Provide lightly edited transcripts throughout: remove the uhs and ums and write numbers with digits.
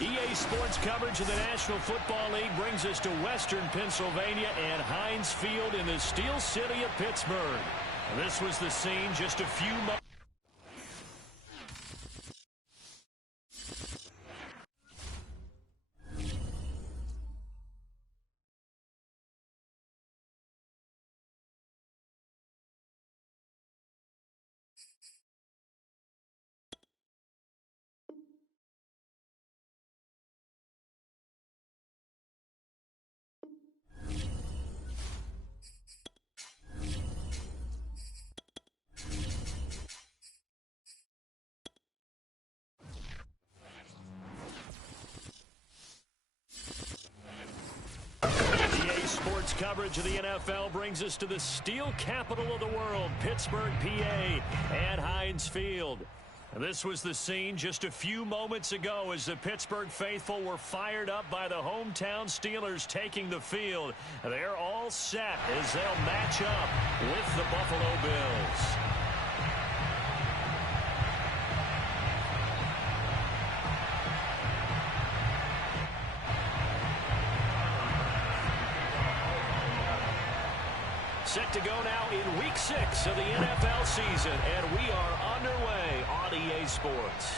EA Sports coverage of the National Football League brings us to Western Pennsylvania and Heinz Field in the Steel City of Pittsburgh. This was the scene just a few months. Sports coverage of the NFL brings us to the steel capital of the world, Pittsburgh, PA, at Heinz Field. This was the scene just a few moments ago as the Pittsburgh faithful were fired up by the hometown Steelers taking the field. They're all set as they'll match up with the Buffalo Bills. Set to go now in Week 6 of the NFL season, and we are underway on EA Sports.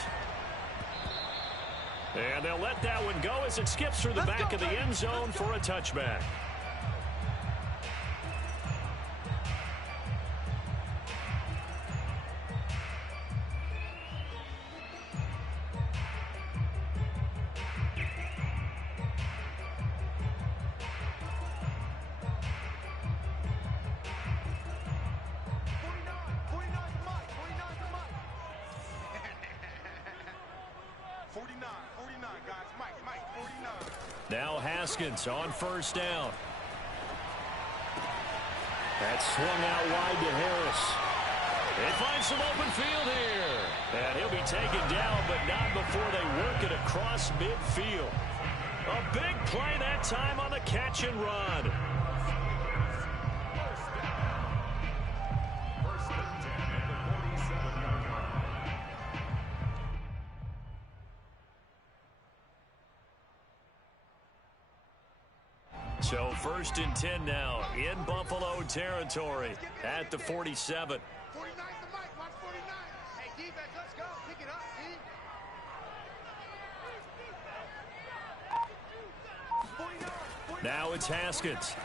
And they'll let that one go as it skips through the back of the end zone for a touchback. Now Haskins on first down. That's swung out wide to Harris. They find some open field here. And he'll be taken down, but not before they work it across midfield. A big play that time on the catch and run. So 1st and 10 now in Buffalo territory at the 47. 49 the mic, watch 49. Hey, defense, let's go. Pick it up, D. Now it's Haskins.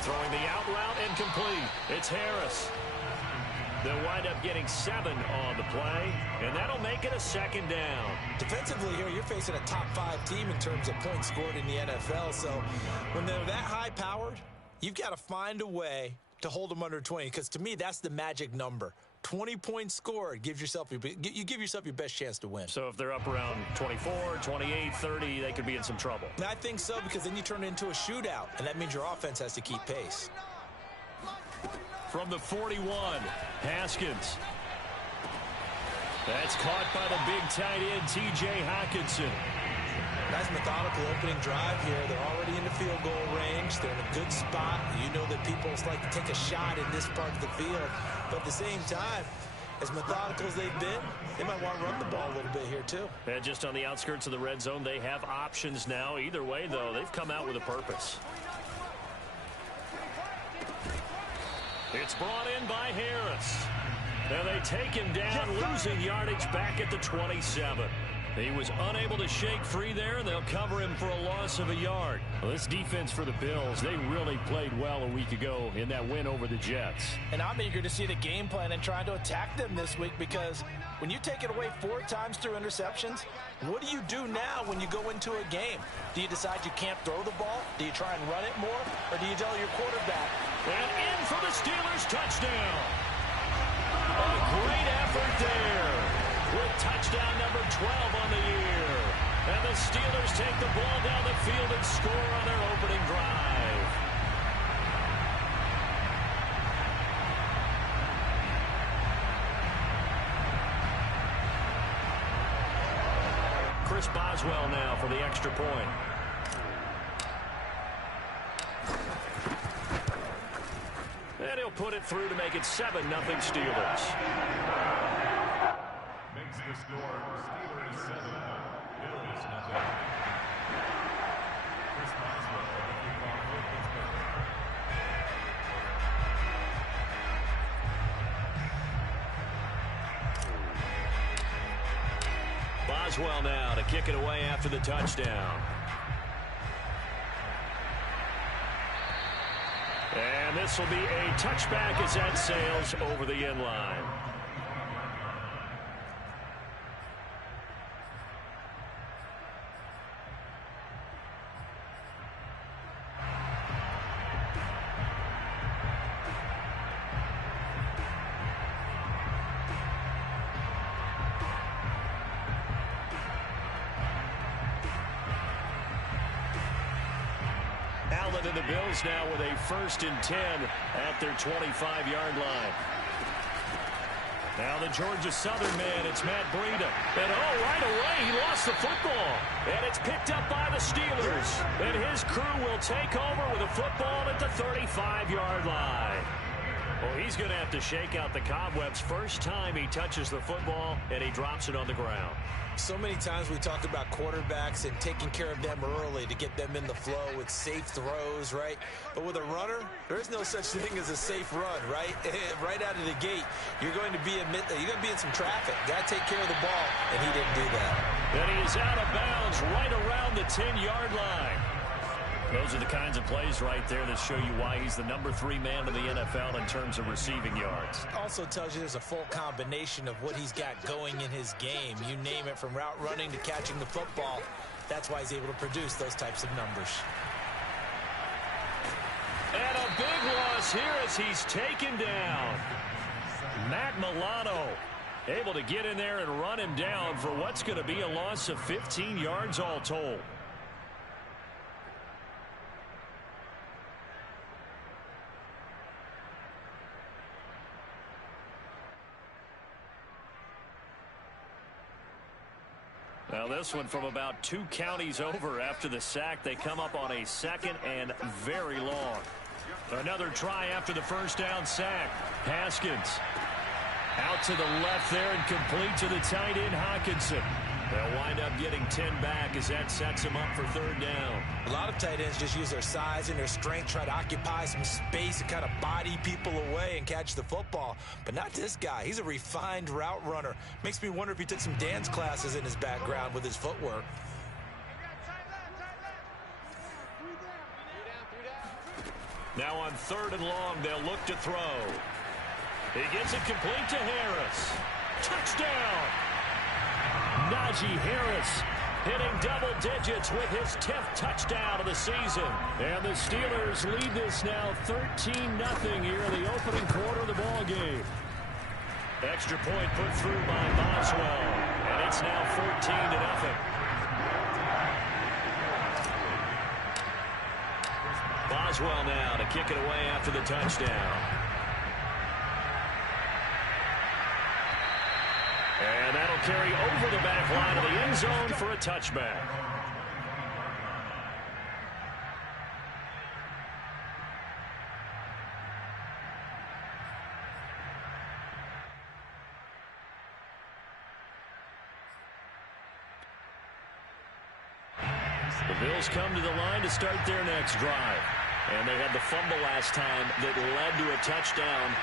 Throwing the out route and complete. It's Harris. They'll wind up getting 7 on the play, and that'll make it a 2nd down. Defensively here, you're facing a top-5 team in terms of points scored in the NFL, so when they're that high-powered, you've got to find a way to hold them under 20, because to me, that's the magic number. 20 points scored, you give yourself your best chance to win. So if they're up around 24, 28, 30, they could be in some trouble. And I think so, because then you turn it into a shootout, and that means your offense has to keep pace. From the 41, Haskins. That's caught by the big tight end, T.J. Hockenson. Nice methodical opening drive here. They're already in the field goal range. They're in a good spot. You know that people like to take a shot in this part of the field. But at the same time, as methodical as they've been, they might want to run the ball a little bit here too. And just on the outskirts of the red zone, they have options now. Either way, though, they've come out with a purpose. It's brought in by Harris. Now they take him down, losing yardage back at the 27. He was unable to shake free there, and they'll cover him for a loss of a yard. Well, this defense for the Bills, they really played well a week ago in that win over the Jets. And I'm eager to see the game plan and trying to attack them this week, because when you take it away 4 times through interceptions, what do you do now when you go into a game? Do you decide you can't throw the ball? Do you try and run it more? Or do you tell your quarterback? And in for the Steelers, touchdown. A great effort there with touchdown number 12 on the year. And the Steelers take the ball down the field and score on their opening drive. Chris Boswell now for the extra point. And he'll put it through to make it 7-0 Steelers. Makes the score Steelers 7. Boswell now to kick it away after the touchdown. And this will be a touchback as that sails over the end line. Allen and the Bills now with a 1st and 10 at their 25-yard line. Now the Georgia Southern man, it's Matt Breida. And right away he lost the football. And it's picked up by the Steelers. And his crew will take over with a football at the 35-yard line. Well, he's going to have to shake out the cobwebs first time he touches the football, and he drops it on the ground. So many times we talk about quarterbacks and taking care of them early to get them in the flow with safe throws, right? But with a runner, there is no such thing as a safe run, right? Right out of the gate, you're going to be in some traffic. Got to take care of the ball, and he didn't do that. And he is out of bounds right around the 10-yard line. Those are the kinds of plays right there that show you why he's the number 3 man in the NFL in terms of receiving yards. Also tells you there's a full combination of what he's got going in his game. You name it, from route running to catching the football. That's why he's able to produce those types of numbers. And a big loss here as he's taken down. Matt Milano able to get in there and run him down for what's going to be a loss of 15 yards all told. Now this one from about 2 counties over after the sack. They come up on a 2nd and very long. Another try after the first down sack. Haskins out to the left there and complete to the tight end Hockenson. They'll wind up getting 10 back as that sets them up for 3rd down. A lot of tight ends just use their size and their strength, try to occupy some space and kind of body people away and catch the football. But not this guy. He's a refined route runner. Makes me wonder if he took some dance classes in his background with his footwork. Now on 3rd and long, they'll look to throw. He gets it complete to Harris. Touchdown! Najee Harris hitting double digits with his 10th touchdown of the season. And the Steelers lead this now 13-0 here in the opening quarter of the ball game. Extra point put through by Boswell. And it's now 14-0. Boswell now to kick it away after the touchdown. And that'll carry over the back line of the end zone for a touchback. The Bills come to the line to start their next drive. And they had the fumble last time that led to a touchdown.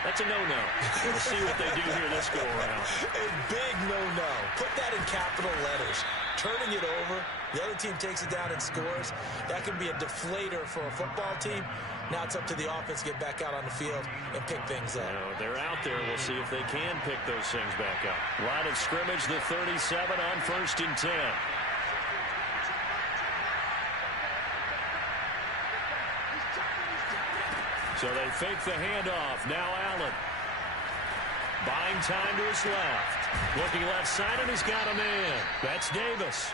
That's a no-no. We'll see what they do here this go-around. A big no-no. Put that in capital letters. Turning it over, the other team takes it down and scores. That can be a deflator for a football team. Now it's up to the offense to get back out on the field and pick things up. They're out there. We'll see if they can pick those things back up. Line of scrimmage, the 37 on 1st and 10. So they fake the handoff. Now Allen. Buying time to his left. Looking left side, and he's got a man. That's Davis.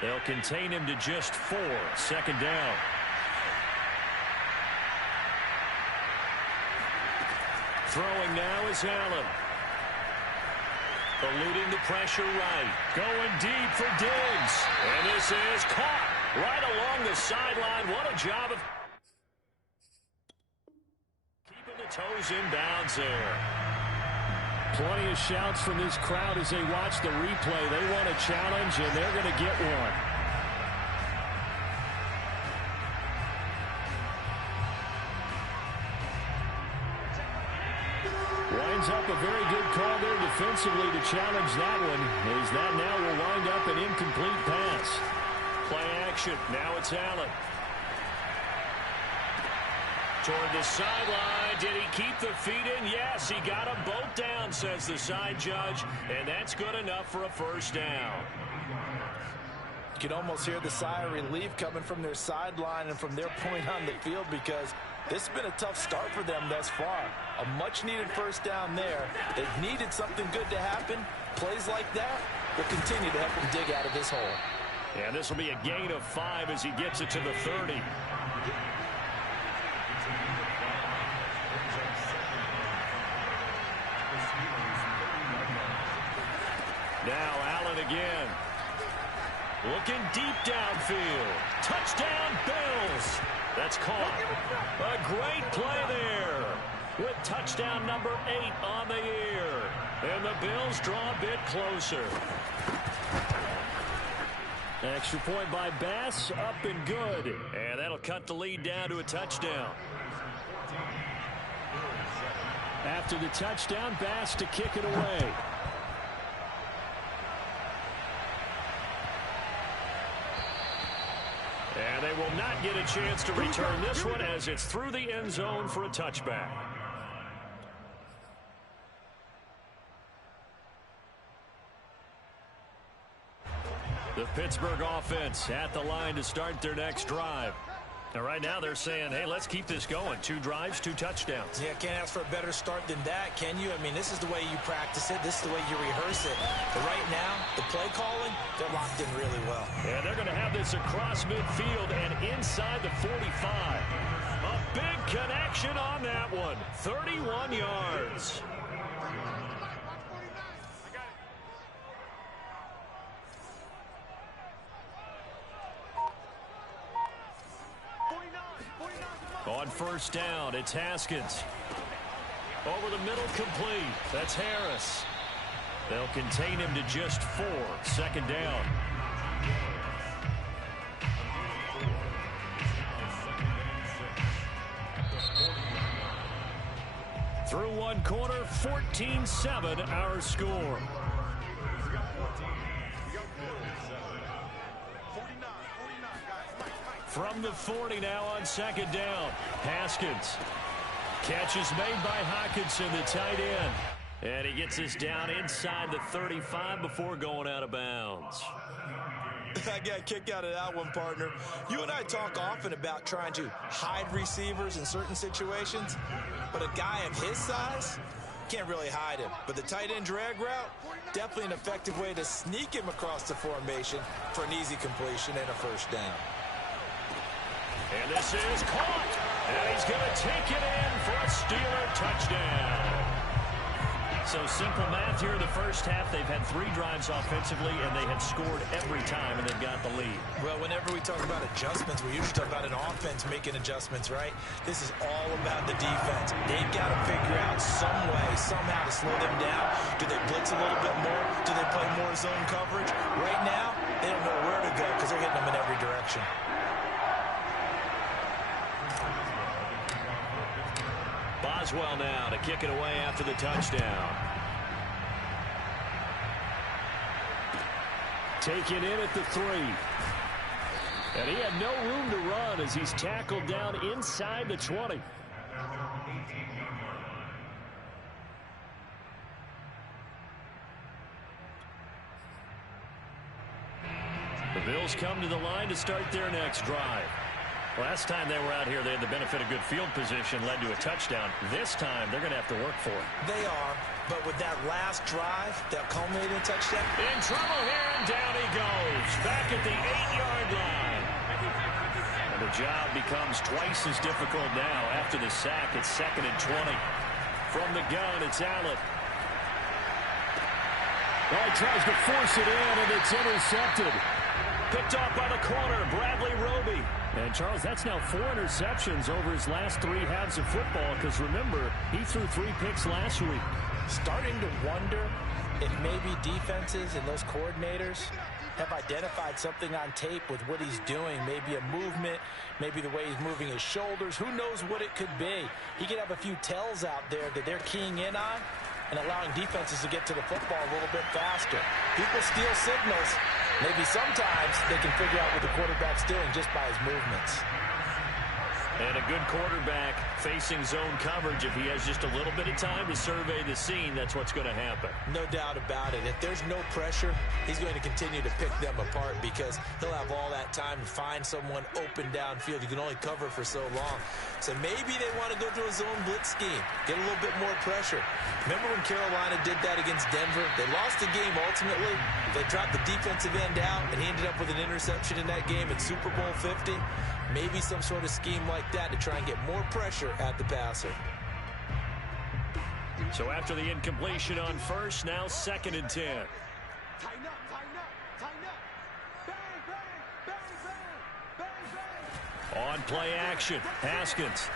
They'll contain him to just 4. 2nd down. Throwing now is Allen. Eluding the pressure right. Going deep for Diggs. And this is caught right along the sideline. What a job of keeping the toes in bounds there. Plenty of shouts from this crowd as they watch the replay. They want a challenge, and they're going to get one. Winds up a very good call there offensively to challenge that one, as that now will wind up an incomplete pass. Play action. Now it's Allen. Toward the sideline. Did he keep the feet in? Yes, he got them both down, says the side judge, and that's good enough for a first down. You can almost hear the sigh of relief coming from their sideline and from their point on the field, because this has been a tough start for them thus far. A much-needed first down there. They've needed something good to happen. Plays like that will continue to help them dig out of this hole. And this will be a gain of 5 as he gets it to the 30. Now Allen again. Looking deep downfield. Touchdown, Bills. That's caught. A great play there with touchdown number 8 on the year. And the Bills draw a bit closer. Extra point by Bass, up and good. And that'll cut the lead down to a touchdown. After the touchdown, Bass to kick it away. And they will not get a chance to return this one, as it's through the end zone for a touchback. The Pittsburgh offense at the line to start their next drive. And right now they're saying, hey, let's keep this going. 2 drives, 2 touchdowns. Yeah, can't ask for a better start than that, can you? I mean, this is the way you practice it. This is the way you rehearse it. But right now, the play calling, they're locked in really well. And they're going to have this across midfield and inside the 45. A big connection on that one. 31 yards. On first down, it's Haskins. Over the middle, complete. That's Harris. They'll contain him to just 4. Second down. Through one quarter, 14-7 our score. From the 40 now on second down. Haskins. Catch is made by Hockenson, the tight end. And he gets us down inside the 35 before going out of bounds. I got a kick out of that one, partner. You and I talk often about trying to hide receivers in certain situations, but a guy of his size can't really hide him. But the tight end drag route, definitely an effective way to sneak him across the formation for an easy completion and a first down. And this is caught. And he's going to take it in for a Steeler touchdown. So simple math here in the first half. They've had 3 drives offensively, and they have scored every time, and they've got the lead. Well, whenever we talk about adjustments, we usually talk about an offense making adjustments, right? This is all about the defense. They've got to figure out some way, somehow to slow them down. Do they blitz a little bit more? Do they play more zone coverage? Right now, they don't know where to go because they're hitting them in every direction. Boswell now to kick it away after the touchdown. Taken in at the 3. And he had no room to run as he's tackled down inside the 20. The Bills come to the line to start their next drive. Last time they were out here, they had the benefit of good field position, led to a touchdown. This time, they're going to have to work for it. They are, but with that last drive, that culminating touchdown. In trouble here, and down he goes. Back at the 8-yard line. And the job becomes twice as difficult now after the sack. It's 2nd and 20. From the gun, it's Allen. Oh, he tries to force it in, and it's intercepted. Picked off by the corner, Bradley Roby. And, Charles, that's now 4 interceptions over his last 3 halves of football, because, remember, he threw 3 picks last week. Starting to wonder if maybe defenses and those coordinators have identified something on tape with what he's doing. Maybe a movement, maybe the way he's moving his shoulders. Who knows what it could be? He could have a few tells out there that they're keying in on and allowing defenses to get to the football a little bit faster. People steal signals. Maybe sometimes they can figure out what the quarterback's doing just by his movements. And a good quarterback facing zone coverage, if he has just a little bit of time to survey the scene, that's what's going to happen. No doubt about it. If there's no pressure, he's going to continue to pick them apart because he'll have all that time to find someone open downfield. You can only cover for so long. So maybe they want to go to a zone blitz scheme, get a little bit more pressure. Remember when Carolina did that against Denver? They lost the game ultimately. They dropped the defensive end out, and he ended up with an interception in that game in Super Bowl 50. Maybe some sort of scheme like that to try and get more pressure at the passer. So after the incompletion on first, now 2nd and 10. Tighten up, tighten up, tighten up. Bang, bang, bang, bang, bang, bang. On play action, Haskins.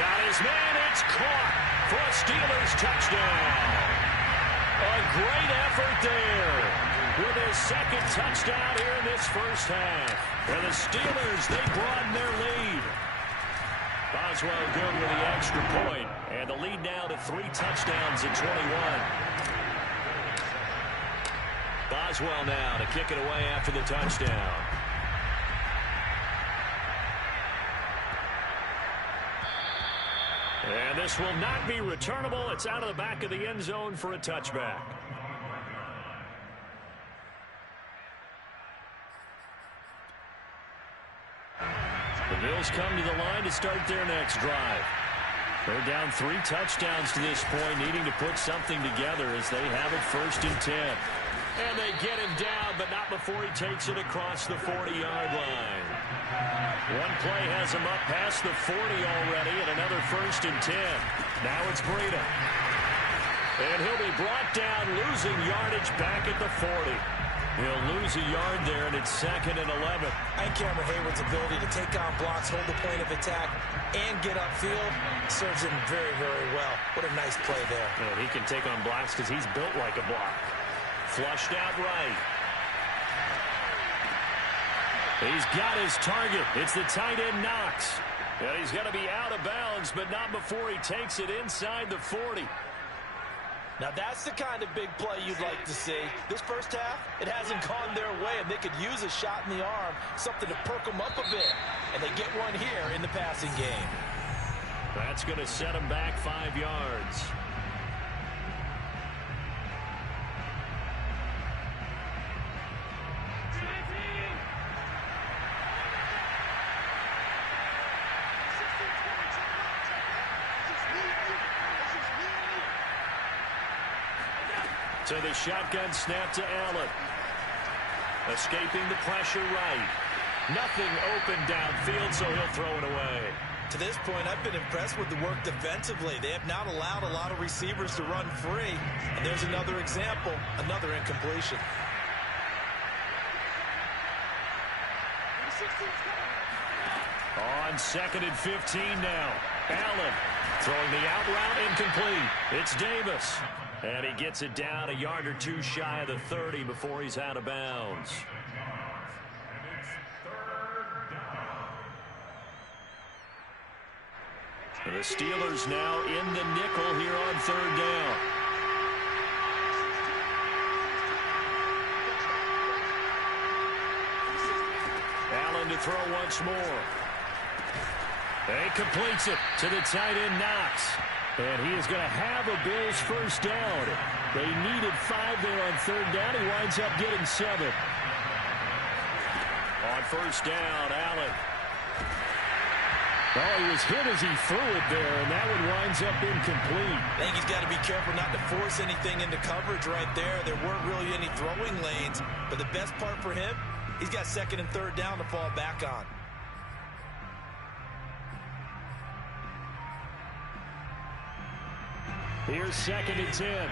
Got his man, it's caught for a Steelers touchdown. A great effort there with his 2nd touchdown here in this first half. And the Steelers, they broaden their lead. Boswell good with the extra point, and the lead now to 3 touchdowns at 21. Boswell now to kick it away after the touchdown. And this will not be returnable. It's out of the back of the end zone for a touchback. The Bills come to the line to start their next drive. They're down 3 touchdowns to this point, needing to put something together as they have it 1st and 10. And they get him down, but not before he takes it across the 40-yard line. One play has him up past the 40 already, and another 1st and 10. Now it's Breida. And he'll be brought down, losing yardage back at the 40. He'll lose a yard there, and it's 2nd and 11. I think Cameron Hayward's ability to take on blocks, hold the point of attack, and get upfield serves him very, very well. What a nice play there. Yeah, he can take on blocks because he's built like a block. Flushed out right. He's got his target. It's the tight end Knox. And he's going to be out of bounds, but not before he takes it inside the 40. Now that's the kind of big play you'd like to see. This first half, it hasn't gone their way, and they could use a shot in the arm, something to perk them up a bit. And they get one here in the passing game. That's going to set them back 5 yards. To the shotgun snap to Allen. Escaping the pressure right. Nothing open downfield, so he'll throw it away. To this point, I've been impressed with the work defensively. They have not allowed a lot of receivers to run free. And there's another example, another incompletion. On 2nd and 15 now. Allen throwing the out route incomplete. It's Davis. And he gets it down a yard or 2 shy of the 30 before he's out of bounds. The Steelers now in the nickel here on 3rd down. Allen to throw once more. And he completes it to the tight end Knox. And he is going to have a Bills first down. They needed 5 there on 3rd down. He winds up getting 7. On 1st down, Allen. Oh, he was hit as he threw it there, and that one winds up incomplete. I think he's got to be careful not to force anything into coverage right there. There weren't really any throwing lanes, but the best part for him, he's got 2nd and 3rd down to fall back on. Here's 2nd and 10.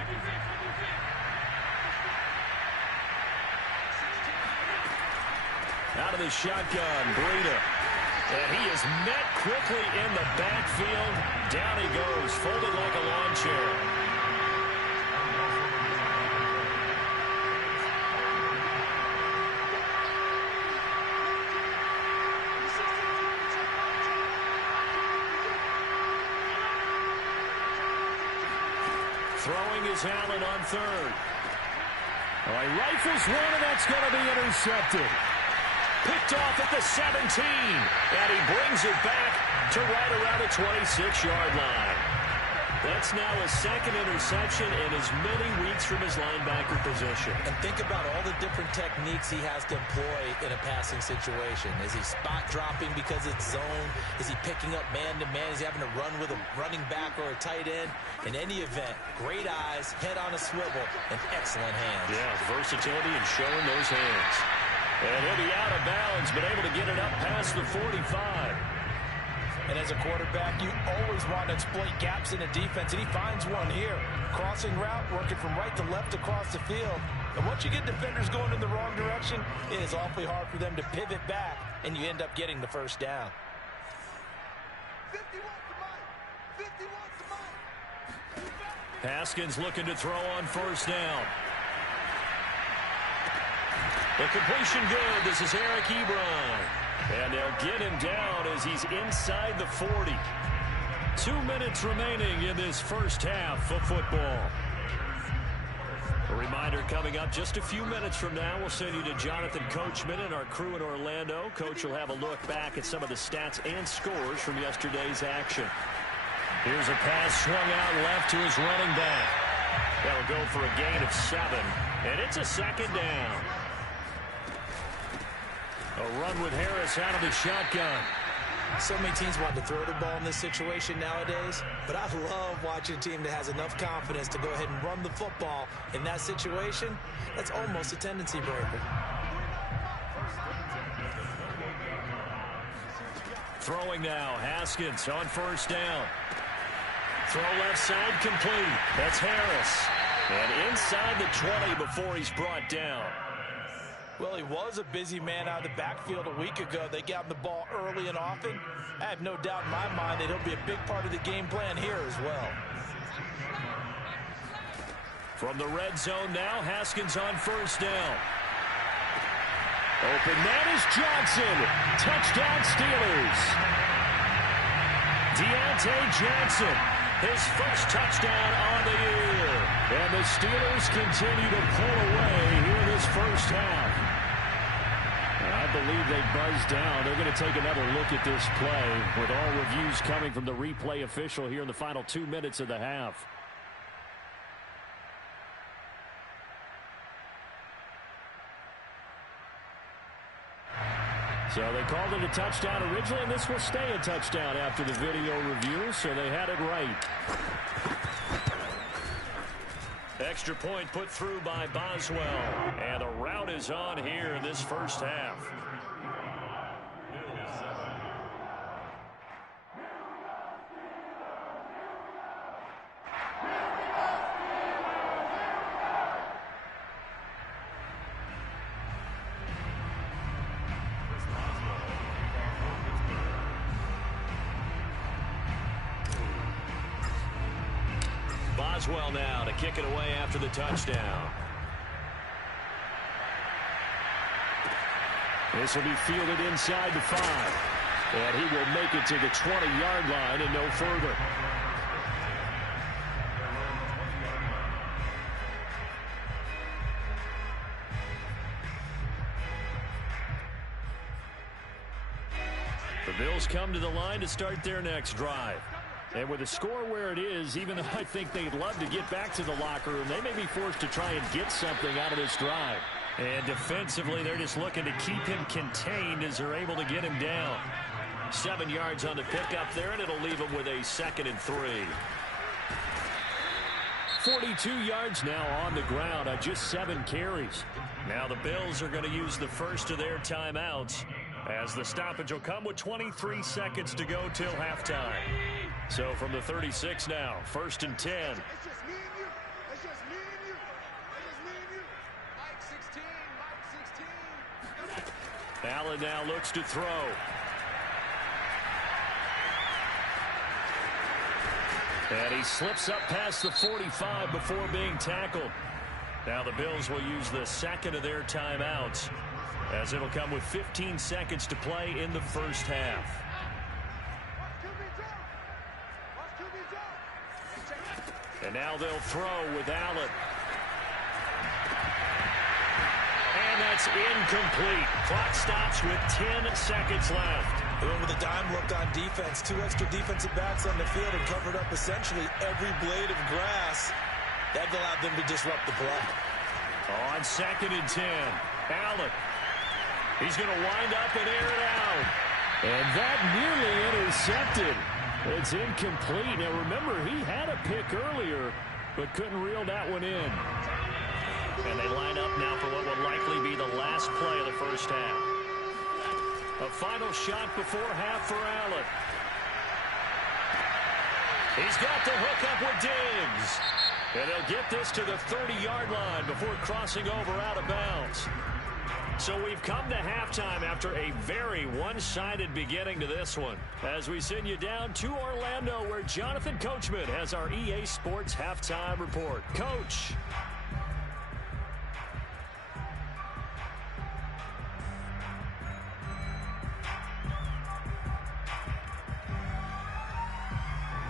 Out of the shotgun, Breida. And he is met quickly in the backfield. Down he goes, folded like a lawn chair. Throwing is Allen on third. All right, rifles one, and that's going to be intercepted. Picked off at the 17, and he brings it back to right around the 26-yard line. That's now his second interception in as many weeks from his linebacker position. And think about all the different techniques he has to employ in a passing situation. Is he spot dropping because it's zone? Is he picking up man-to-man? Is he having to run with a running back or a tight end? In any event, great eyes, head on a swivel, and excellent hands. Yeah, versatility and showing those hands. And he'll be out of bounds, but able to get it up past the 45. And as a quarterback, you always want to exploit gaps in the defense, and he finds one here. Crossing route, working from right to left across the field. And once you get defenders going in the wrong direction, it is awfully hard for them to pivot back, and you end up getting the first down. 51 to Mike. 51 to Mike. Haskins looking to throw on first down. The completion good. This is Eric Ebron. And they'll get him down as he's inside the 40. 2 minutes remaining in this first half of football. A reminder coming up just a few minutes from now. We'll send you to Jonathan Coachman and our crew in Orlando. Coach will have a look back at some of the stats and scores from yesterday's action. Here's a pass swung out left to his running back. That'll go for a gain of 7. And it's a second down. A run with Harris out of the shotgun. So many teams want to throw the ball in this situation nowadays, but I love watching a team that has enough confidence to go ahead and run the football in that situation. That's almost a tendency breaker. Throwing now, Haskins on first down. Throw left side complete. That's Harris. And inside the 20 before he's brought down. Well, he was a busy man out of the backfield a week ago. They got him the ball early and often. I have no doubt in my mind that he'll be a big part of the game plan here as well. From the red zone now, Haskins on first down. Open man is Johnson. Touchdown Steelers. Deontay Johnson, his first touchdown on the year. And the Steelers continue to pull away here in this first half. I believe they buzzed down. They're going to take another look at this play with all reviews coming from the replay official here in the final 2 minutes of the half. So they called it a touchdown originally, and this will stay a touchdown after the video review, so they had it right. Extra point put through by Boswell, and the route is on here in this first half. Boswell now to kick it away after the touchdown. This will be fielded inside the 5. And he will make it to the 20-yard line and no further. The Bills come to the line to start their next drive. And with the score where it is, even though I think they'd love to get back to the locker room, they may be forced to try and get something out of this drive. And defensively, they're just looking to keep him contained as they're able to get him down. 7 yards on the pickup there, and it'll leave him with a 2nd and 3. 42 yards now on the ground on just 7 carries. Now the Bills are going to use the first of their timeouts, as the stoppage will come with 23 seconds to go till halftime. So from the 36 now, 1st and 10. It's just me and you. It's just me and you. It's just me and you. Mike 16. Mike 16. Allen now looks to throw. And he slips up past the 45 before being tackled. Now the Bills will use the 2nd of their timeouts, as it'll come with 15 seconds to play in the first half. And now they'll throw with Allen. And that's incomplete. Clock stops with 10 seconds left. With a dime look on defense, 2 extra defensive backs on the field and covered up essentially every blade of grass. That allowed them to disrupt the play. On 2nd and 10, Allen. He's going to wind up and air it out. And that nearly intercepted. It's incomplete. Now, remember, he had a pick earlier, but couldn't reel that one in. And they line up now for what will likely be the last play of the first half. A final shot before half for Allen. He's got the hook up with Diggs. And they'll get this to the 30-yard line before crossing over out of bounds. So we've come to halftime after a very one-sided beginning to this one. As we send you down to Orlando, where Jonathan Coachman has our EA Sports Halftime Report. Coach.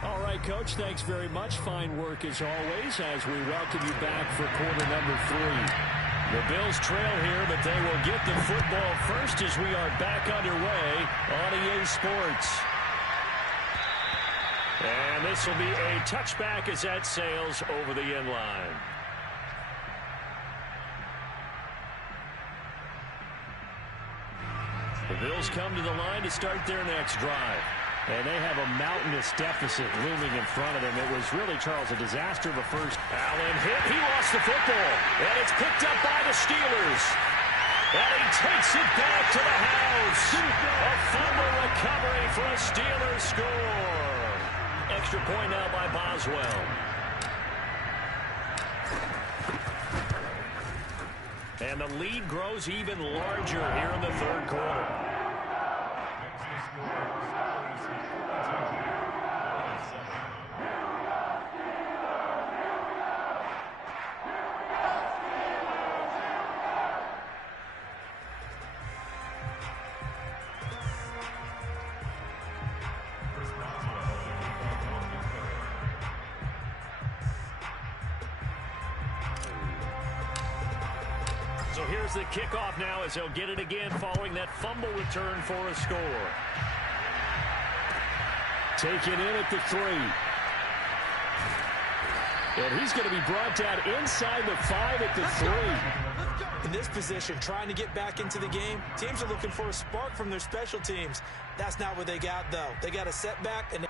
All right, Coach, thanks very much. Fine work as always as we welcome you back for quarter number 3. The Bills trail here, but they will get the football first as we are back underway on EA Sports. And this will be a touchback as that sails over the end line. The Bills come to the line to start their next drive. And they have a mountainous deficit looming in front of them. It was really, Charles, a disaster the first. Allen hit. He lost the football. And it's picked up by the Steelers. And he takes it back to the house. A fumble recovery for a Steelers score. Extra point now by Boswell. And the lead grows even larger here in the third quarter. So here's the kickoff now as they'll get it again following that fumble return for a score. Taken in at the 3. And he's going to be brought down inside the 5 at the 3. In this position, trying to get back into the game, teams are looking for a spark from their special teams. That's not what they got, though. They got a setback, and